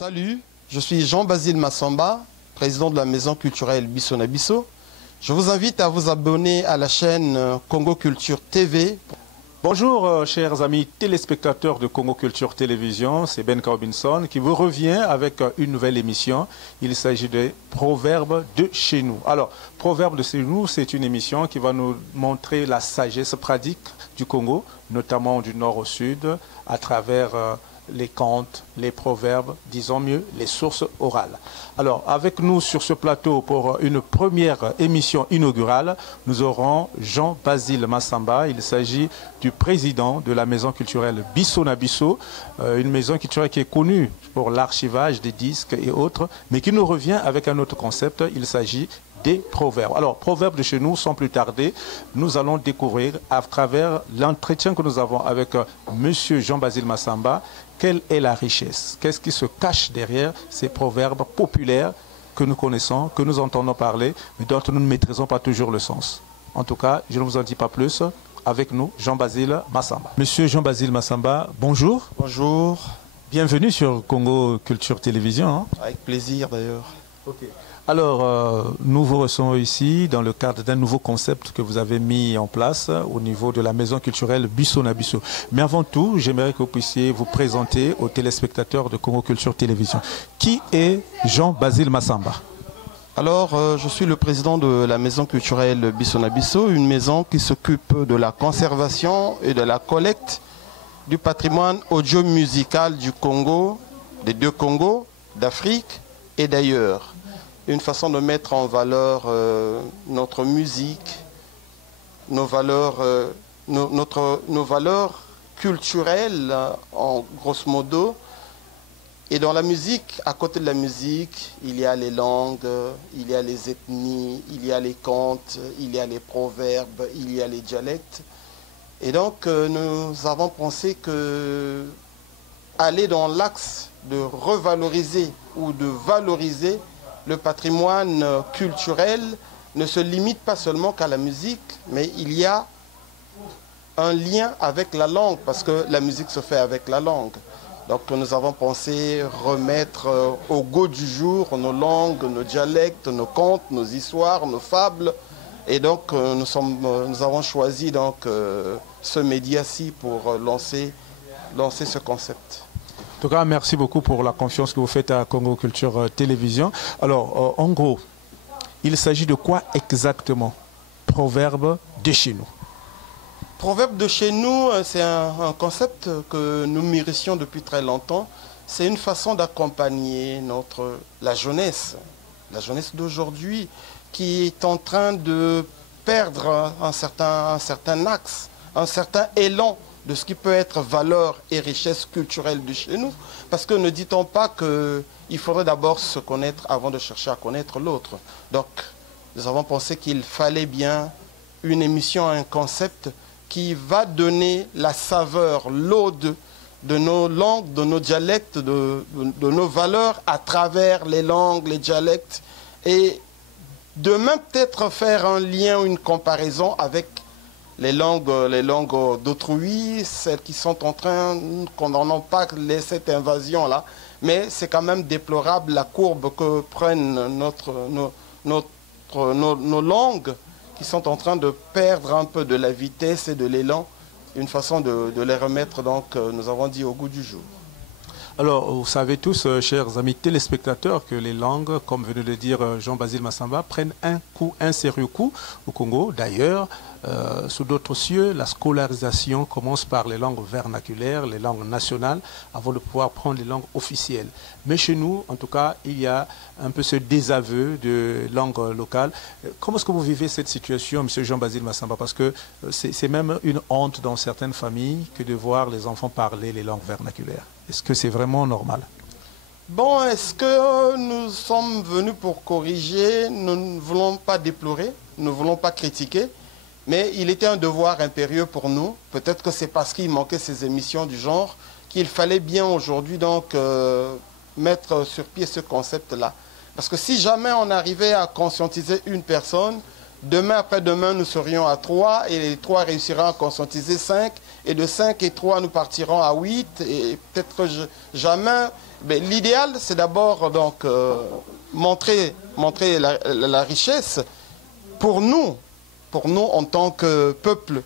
Salut, je suis Jean-Basile Massamba, président de la maison culturelle Bisso na Bisso. Je vous invite à vous abonner à la chaîne Congo Culture TV. Bonjour chers amis téléspectateurs de Congo Culture Télévision, c'est Ben Robinson qui vous revient avec une nouvelle émission. Il s'agit des Proverbes de chez nous. Alors, Proverbes de chez nous, c'est une émission qui va nous montrer la sagesse pratique du Congo, notamment du nord au sud, à travers les contes, les proverbes, disons mieux, les sources orales. Alors, avec nous sur ce plateau pour une première émission inaugurale, nous aurons Jean-Basile Massamba. Il s'agit du président de la maison culturelle Bisso na Bisso, une maison culturelle qui est connue pour l'archivage des disques et autres, mais qui nous revient avec un autre concept. Il s'agit des proverbes. Alors, proverbes de chez nous, sans plus tarder, nous allons découvrir à travers l'entretien que nous avons avec Monsieur Jean-Basile Massamba, quelle est la richesse? Qu'est-ce qui se cache derrière ces proverbes populaires que nous connaissons, que nous entendons parler, mais dont nous ne maîtrisons pas toujours le sens? En tout cas, je ne vous en dis pas plus. Avec nous, Jean-Basile Massamba. Monsieur Jean-Basile Massamba, bonjour. Bonjour. Bienvenue sur Congo Culture Télévision. Hein. Avec plaisir d'ailleurs. Ok. Alors, nous vous recevons ici dans le cadre d'un nouveau concept que vous avez mis en place au niveau de la maison culturelle Bisso na Bisso. Mais avant tout, j'aimerais que vous puissiez vous présenter aux téléspectateurs de Congo Culture Télévision. Qui est Jean-Basile Massamba? Alors, je suis le président de la maison culturelle Bisso na Bisso, une maison qui s'occupe de la conservation et de la collecte du patrimoine audio-musical du Congo, des deux Congos, d'Afrique et d'ailleurs. Une façon de mettre en valeur notre musique, nos valeurs culturelles, en grosso modo. Et dans la musique, à côté de la musique, il y a les langues, il y a les ethnies, il y a les contes, il y a les proverbes, il y a les dialectes. Et donc, nous avons pensé que aller dans l'axe de revaloriser ou de valoriser le patrimoine culturel ne se limite pas seulement qu'à la musique, mais il y a un lien avec la langue, parce que la musique se fait avec la langue. Donc nous avons pensé remettre au goût du jour nos langues, nos dialectes, nos contes, nos histoires, nos fables. Et donc nous avons choisi donc, ce média-ci pour lancer ce concept. En tout cas, merci beaucoup pour la confiance que vous faites à Congo Culture Télévision. Alors, en gros, il s'agit de quoi exactement? Proverbe de chez nous. Proverbe de chez nous, c'est un concept que nous mûrissions depuis très longtemps. C'est une façon d'accompagner la jeunesse d'aujourd'hui qui est en train de perdre un certain axe, un certain élan de ce qui peut être valeur et richesse culturelle de chez nous. Parce que ne dit-on pas qu'il faudrait d'abord se connaître avant de chercher à connaître l'autre. Donc, nous avons pensé qu'il fallait bien une émission, un concept qui va donner la saveur, l'ode de nos langues, de nos dialectes, de nos valeurs à travers les langues, les dialectes. Et demain, peut-être faire un lien, une comparaison avec les langues d'autrui, celles qui sont en train, qu'on n'en a pas cette invasion-là. Mais c'est quand même déplorable la courbe que prennent nos langues, qui sont en train de perdre un peu de la vitesse et de l'élan. Une façon de les remettre, donc, nous avons dit, au goût du jour. Alors, vous savez tous, chers amis téléspectateurs, que les langues, comme venait de le dire Jean-Basile Massamba, prennent un sérieux coup au Congo. D'ailleurs, sous d'autres cieux, la scolarisation commence par les langues vernaculaires, les langues nationales, avant de pouvoir prendre les langues officielles. Mais chez nous, en tout cas, il y a un peu ce désaveu de langue locale. Comment est-ce que vous vivez cette situation, M. Jean-Basile Massamba? Parce que c'est même une honte dans certaines familles que de voir les enfants parler les langues vernaculaires. Est-ce que c'est vraiment normal? Bon, est-ce que nous sommes venus pour corriger? Nous ne voulons pas déplorer, nous ne voulons pas critiquer, mais il était un devoir impérieux pour nous. Peut-être que c'est parce qu'il manquait ces émissions du genre qu'il fallait bien aujourd'hui donc mettre sur pied ce concept-là. Parce que si jamais on arrivait à conscientiser une personne, Demain, après-demain, nous serions à 3 et les 3 réussiront à conscientiser 5. Et de 5 et 3, nous partirons à 8 et peut-être jamais. L'idéal, c'est d'abord donc montrer la richesse pour nous en tant que peuple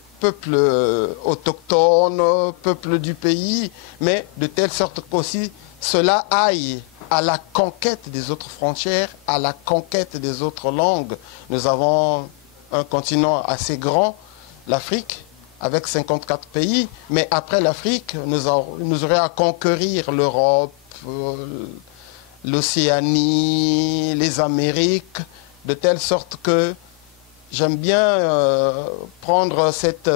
autochtone, peuple du pays, mais de telle sorte qu'aussi cela aille à la conquête des autres frontières, à la conquête des autres langues. Nous avons un continent assez grand, l'Afrique, avec 54 pays, mais après l'Afrique, nous aurions à conquérir l'Europe, l'Océanie, les Amériques, de telle sorte que j'aime bien prendre cette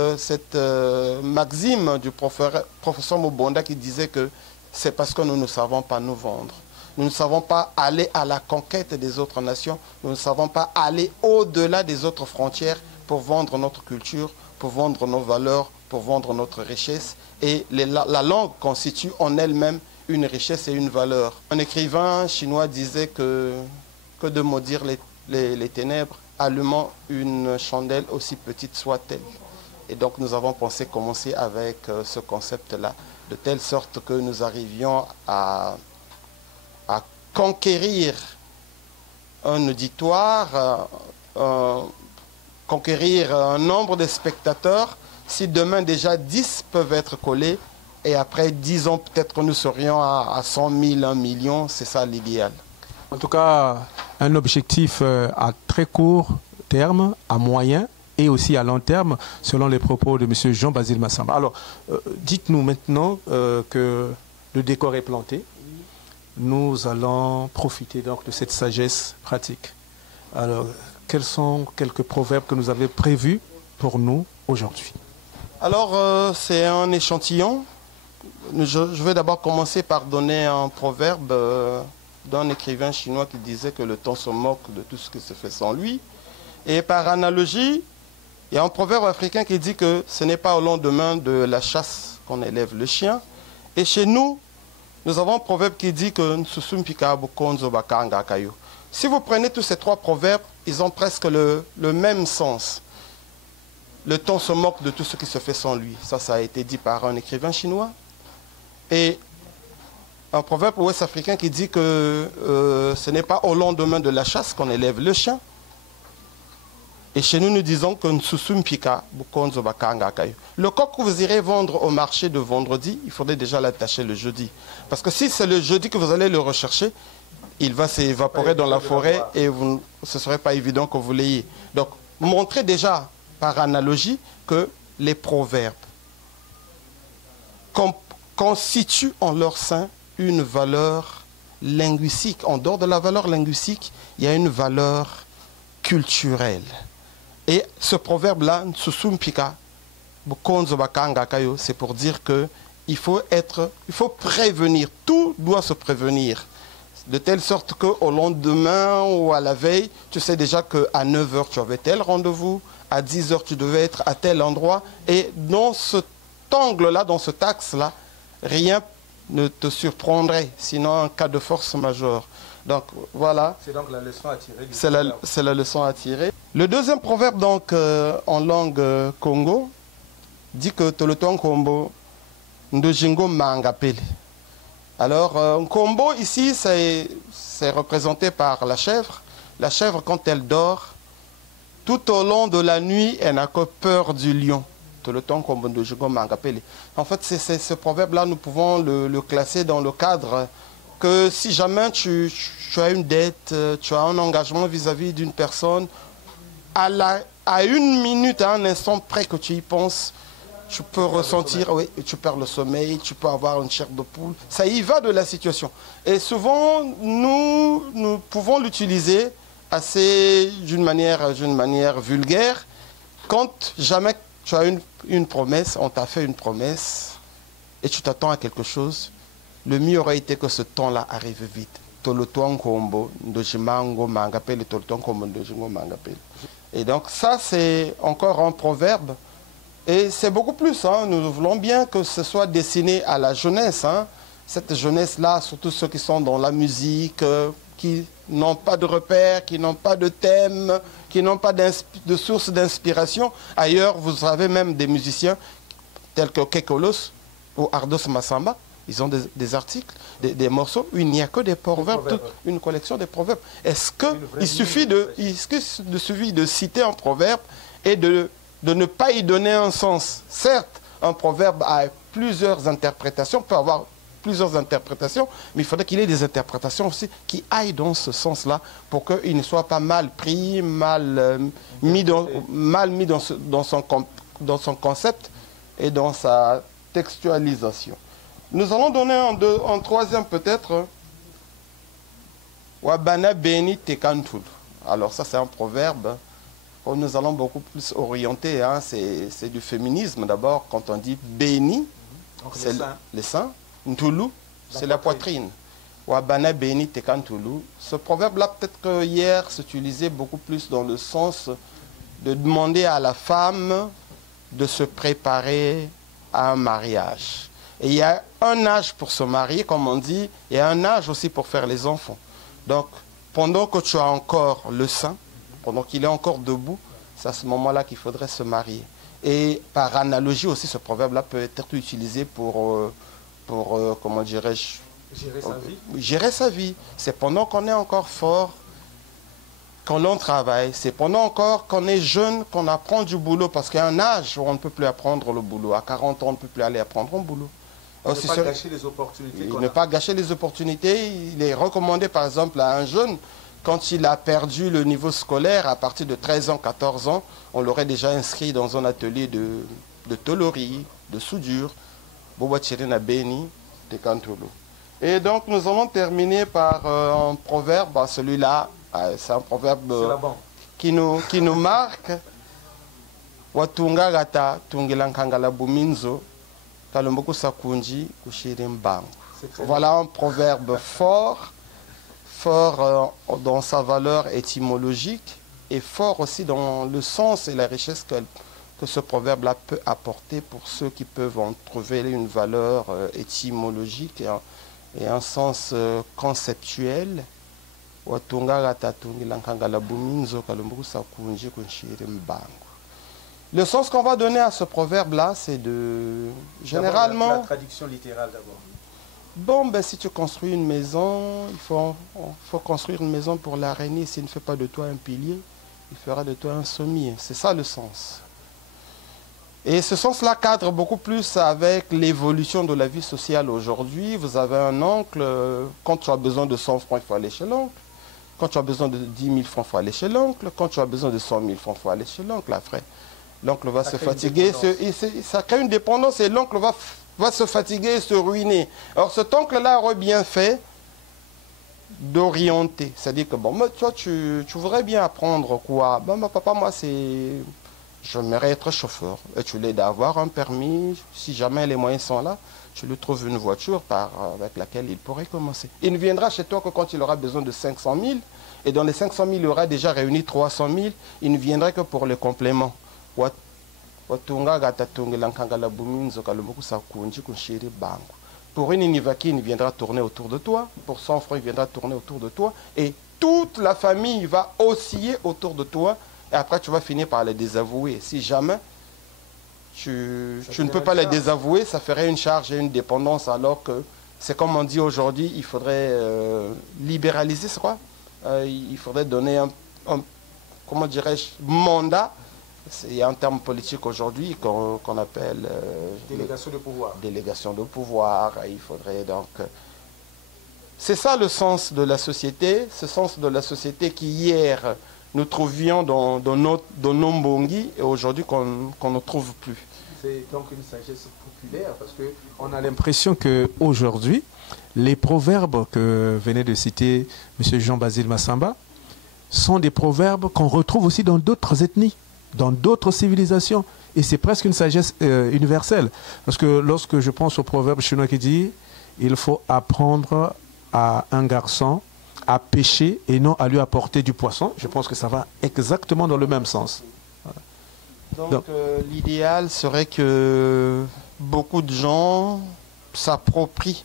maxime du professeur Mobonda qui disait que c'est parce que nous ne savons pas nous vendre. Nous ne savons pas aller à la conquête des autres nations. Nous ne savons pas aller au-delà des autres frontières pour vendre notre culture, pour vendre nos valeurs, pour vendre notre richesse. Et la langue constitue en elle-même une richesse et une valeur. Un écrivain chinois disait que de maudire les ténèbres, allumant une chandelle aussi petite soit-elle. Et donc nous avons pensé commencer avec ce concept-là, de telle sorte que nous arrivions à conquérir un auditoire, conquérir un nombre de spectateurs. Si demain déjà 10 peuvent être collés, et après 10 ans peut-être que nous serions à 100 000, 1 million, c'est ça l'idéal. En tout cas, un objectif à très court terme, à moyen et aussi à long terme, selon les propos de M. Jean-Basile Massamba. Alors, dites-nous maintenant que le décor est planté. Nous allons profiter donc de cette sagesse pratique. Alors, quels sont quelques proverbes que nous avez prévus pour nous aujourd'hui? Alors, c'est un échantillon. Je vais d'abord commencer par donner un proverbe d'un écrivain chinois qui disait que le temps se moque de tout ce qui se fait sans lui. Et par analogie, il y a un proverbe africain qui dit que ce n'est pas au lendemain de la chasse qu'on élève le chien. Et chez nous, nous avons un proverbe qui dit que si vous prenez tous ces 3 proverbes, ils ont presque le même sens. Le temps se moque de tout ce qui se fait sans lui. Ça a été dit par un écrivain chinois. Et un proverbe ouest-africain qui dit que ce n'est pas au lendemain de la chasse qu'on élève le chien. Et chez nous, nous disons que le coq que vous irez vendre au marché de vendredi, il faudrait déjà l'attacher le jeudi. Parce que si c'est le jeudi que vous allez le rechercher, il va s'évaporer dans la forêt et ce ne serait pas évident que vous l'ayez. Donc, montrez déjà par analogie que les proverbes constituent en leur sein une valeur linguistique. En dehors de la valeur linguistique, il y a une valeur culturelle. Et ce proverbe-là, c'est pour dire qu'il faut prévenir, tout doit se prévenir. De telle sorte qu'au lendemain ou à la veille, tu sais déjà qu'à 9 h, tu avais tel rendez-vous, à 10 h, tu devais être à tel endroit. Et dans cet angle-là, dans cet axe-là, rien ne te surprendrait, sinon en cas de force majeure. Donc voilà. C'est donc la leçon à tirer. C'est la leçon à tirer. Le deuxième proverbe donc en langue Congo dit que Toloton Kombo Ndojingo Mangapele. Alors Kombo ici c'est représenté par la chèvre. La chèvre quand elle dort, tout au long de la nuit, elle n'a que peur du lion. Toloton Kombo Ndojingo Mangapele. En fait c'est ce proverbe-là, nous pouvons le classer dans le cadre que si jamais tu as une dette, tu as un engagement vis-à-vis d'une personne, à une minute, à un instant près que tu y penses, tu peux ressentir, oui, tu perds le sommeil, tu peux avoir une chair de poule. Ça y va de la situation. Et souvent, nous pouvons l'utiliser d'une manière vulgaire. Quand jamais tu as une promesse, on t'a fait une promesse, et tu t'attends à quelque chose, le mieux aurait été que ce temps-là arrive vite. Et donc ça, c'est encore un proverbe. Et c'est beaucoup plus. Hein. Nous voulons bien que ce soit destiné à la jeunesse. Hein. Cette jeunesse-là, surtout ceux qui sont dans la musique, qui n'ont pas de repères, qui n'ont pas de thème, qui n'ont pas de source d'inspiration. Ailleurs, vous avez même des musiciens tels que Kekolos ou Ardos Massamba. Ils ont des articles, des morceaux où il n'y a que des proverbes, une collection de proverbes. Est-ce qu'il suffit de citer un proverbe et de ne pas y donner un sens? Certes, un proverbe a plusieurs interprétations, peut avoir plusieurs interprétations, mais il faudrait qu'il y ait des interprétations aussi qui aillent dans ce sens-là pour qu'il ne soit pas mal pris, mal mis dans son concept et dans sa textualisation. Nous allons donner un troisième peut-être. Wabana Beni Tekantul. Alors ça c'est un proverbe où nous allons beaucoup plus orienter. Hein. C'est du féminisme d'abord. Quand on dit Beni, c'est les seins. Ntulu, c'est la poitrine. Wabana Beni Tekantulu. Ce proverbe-là, peut-être que hier, s'utilisait beaucoup plus dans le sens de demander à la femme de se préparer à un mariage. Et il y a un âge pour se marier, comme on dit, il y a un âge aussi pour faire les enfants. Donc, pendant que tu as encore le sein, pendant qu'il est encore debout, c'est à ce moment-là qu'il faudrait se marier. Et par analogie aussi, ce proverbe-là peut être utilisé pour comment dirais-je, gérer sa vie. Gérer sa vie. C'est pendant qu'on est encore fort, qu'on l'on travaille. C'est pendant encore qu'on est jeune qu'on apprend du boulot. Parce qu'il y a un âge où on ne peut plus apprendre le boulot. À 40 ans, on ne peut plus aller apprendre un boulot. Ne pas gâcher les opportunités. Ne pas gâcher les opportunités. Il est recommandé, par exemple, à un jeune, quand il a perdu le niveau scolaire, à partir de 13 ans, 14 ans, on l'aurait déjà inscrit dans un atelier de tôlerie, de soudure. Et donc, nous allons terminer par un proverbe. Celui-là, c'est un proverbe qui nous marque. Watunga gata tungilankangala buminzo. Voilà un proverbe fort dans sa valeur étymologique et fort aussi dans le sens et la richesse que ce proverbe-là peut apporter pour ceux qui peuvent en trouver une valeur étymologique et un sens conceptuel. Le sens qu'on va donner à ce proverbe-là, c'est de... Généralement... La traduction littérale d'abord. Bon, ben si tu construis une maison, il faut construire une maison pour l'araignée. S'il ne fait pas de toi un pilier, il fera de toi un sommier. C'est ça le sens. Et ce sens-là cadre beaucoup plus avec l'évolution de la vie sociale aujourd'hui. Vous avez un oncle, quand tu as besoin de 100 francs, il faut aller chez l'oncle. Quand tu as besoin de 10 000 francs, il faut aller chez l'oncle. Quand tu as besoin de 100 000 francs, il faut aller chez l'oncle, là, frère. L'oncle va se fatiguer, ça crée une dépendance et l'oncle va se fatiguer et se ruiner. Alors cet oncle-là aurait bien fait d'orienter. C'est-à-dire que, bon, moi, toi, tu voudrais bien apprendre quoi? Ben, papa, moi, j'aimerais être chauffeur. Et tu l'aides à avoir un permis. Si jamais les moyens sont là, tu lui trouves une voiture avec laquelle il pourrait commencer. Il ne viendra chez toi que quand il aura besoin de 500 000. Et dans les 500 000, il aura déjà réuni 300 000. Il ne viendra que pour le complément. Pour une Inivaki, il viendra tourner autour de toi. Pour 100 francs, il viendra tourner autour de toi. Et toute la famille va osciller autour de toi. Et après, tu vas finir par les désavouer. Si jamais tu ne peux pas les désavouer, ça ferait une charge et une dépendance. Alors que c'est comme on dit aujourd'hui, il faudrait libéraliser, c'est quoi? Il faudrait donner un comment dirais-je, mandat. Il y a un terme politique aujourd'hui qu'on appelle... délégation de pouvoir. Délégation de pouvoir. Il faudrait donc... C'est ça le sens de la société, ce sens de la société qui hier nous trouvions dans nos mbongi et aujourd'hui qu'on ne trouve plus. C'est donc une sagesse populaire parce qu'on a l'impression qu'aujourd'hui, les proverbes que venait de citer M. Jean-Basile Massamba sont des proverbes qu'on retrouve aussi dans d'autres ethnies, dans d'autres civilisations. Et c'est presque une sagesse universelle. Parce que lorsque je pense au proverbe chinois qui dit « il faut apprendre à un garçon à pêcher et non à lui apporter du poisson », je pense que ça va exactement dans le même sens. Voilà. Donc l'idéal serait que beaucoup de gens s'approprient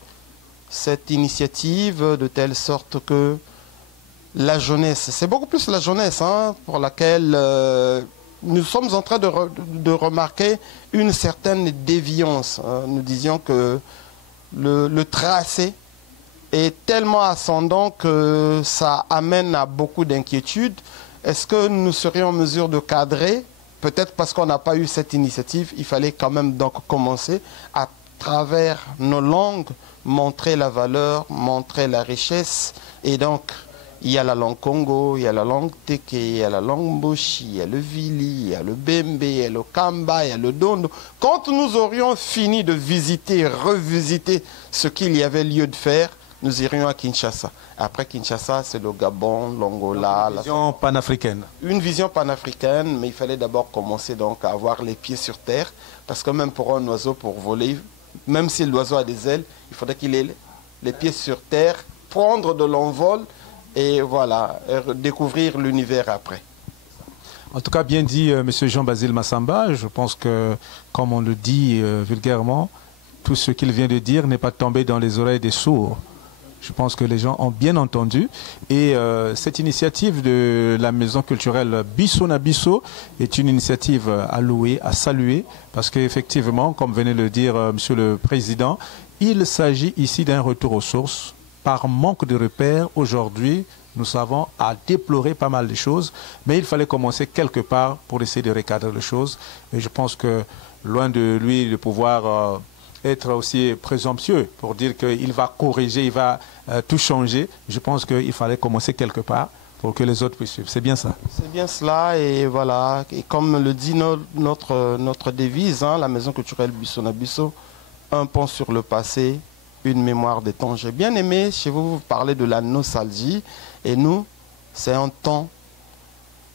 cette initiative de telle sorte que la jeunesse. C'est beaucoup plus la jeunesse hein, pour laquelle nous sommes en train de remarquer une certaine déviance. Hein. Nous disions que le tracé est tellement ascendant que ça amène à beaucoup d'inquiétudes. Est-ce que nous serions en mesure de cadrer? Peut-être parce qu'on n'a pas eu cette initiative, il fallait quand même donc commencer à travers nos langues, montrer la valeur, montrer la richesse. Et donc, il y a la langue Congo, il y a la langue Teke, il y a la langue Mboshi, il y a le Vili, il y a le Bembe, il y a le Kamba, il y a le Dondo. Quand nous aurions fini de visiter, revisiter ce qu'il y avait lieu de faire, nous irions à Kinshasa. Après Kinshasa, c'est le Gabon, l'Angola. Une vision panafricaine. Une vision panafricaine, mais il fallait d'abord commencer donc à avoir les pieds sur terre. Parce que même pour un oiseau, pour voler, même si l'oiseau a des ailes, il faudrait qu'il ait les pieds sur terre, prendre de l'envol et voilà, découvrir l'univers après. En tout cas, bien dit, M. Jean-Basile Massamba. Je pense que, comme on le dit vulgairement, tout ce qu'il vient de dire n'est pas tombé dans les oreilles des sourds. Je pense que les gens ont bien entendu. Et cette initiative de la maison culturelle Bisso na Bisso est une initiative à louer, à saluer, parce qu'effectivement, comme venait de le dire Monsieur le Président, il s'agit ici d'un retour aux sources. Par manque de repères, aujourd'hui, nous savons à déplorer pas mal de choses, mais il fallait commencer quelque part pour essayer de recadrer les choses. Et je pense que, loin de lui de pouvoir être aussi présomptueux pour dire qu'il va corriger, il va tout changer. Je pense qu'il fallait commencer quelque part pour que les autres puissent suivre. C'est bien ça. C'est bien cela et voilà. Et comme le dit notre devise, hein, la maison culturelle Bisso na Bisso, un pont sur le passé, une mémoire des temps. J'ai bien aimé chez vous, vous parlez de la nostalgie et nous, c'est un temps,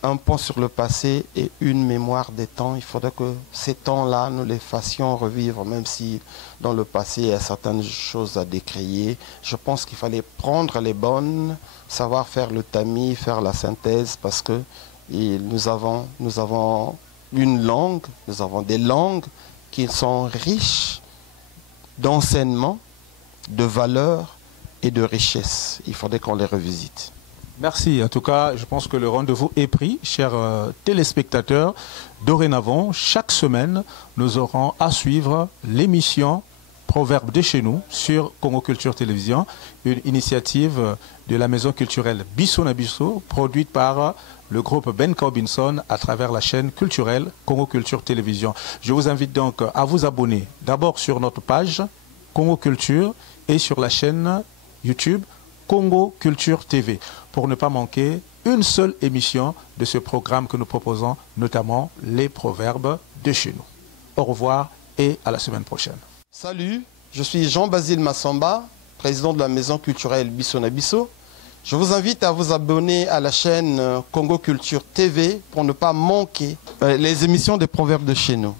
un pont sur le passé et une mémoire des temps. Il faudrait que ces temps-là, nous les fassions revivre, même si dans le passé, il y a certaines choses à décrier. Je pense qu'il fallait prendre les bonnes, savoir faire le tamis, faire la synthèse, parce que nous avons une langue, nous avons des langues qui sont riches d'enseignements, de valeurs et de richesses. Il faudrait qu'on les revisite. Merci. En tout cas, je pense que le rendez-vous est pris, chers téléspectateurs. Dorénavant, chaque semaine, nous aurons à suivre l'émission Proverbes de chez nous sur Congo Culture Télévision, une initiative de la maison culturelle Bisso na Bisso, produite par le groupe Ben Robinson à travers la chaîne culturelle Congo Culture Télévision. Je vous invite donc à vous abonner d'abord sur notre page Congo Culture et sur la chaîne YouTube Congo Culture TV pour ne pas manquer une seule émission de ce programme que nous proposons, notamment les proverbes de chez nous. Au revoir et à la semaine prochaine. Salut, je suis Jean-Basile Massamba, président de la maison culturelle Bisso na Bisso. Je vous invite à vous abonner à la chaîne Congo Culture TV pour ne pas manquer les émissions des proverbes de chez nous.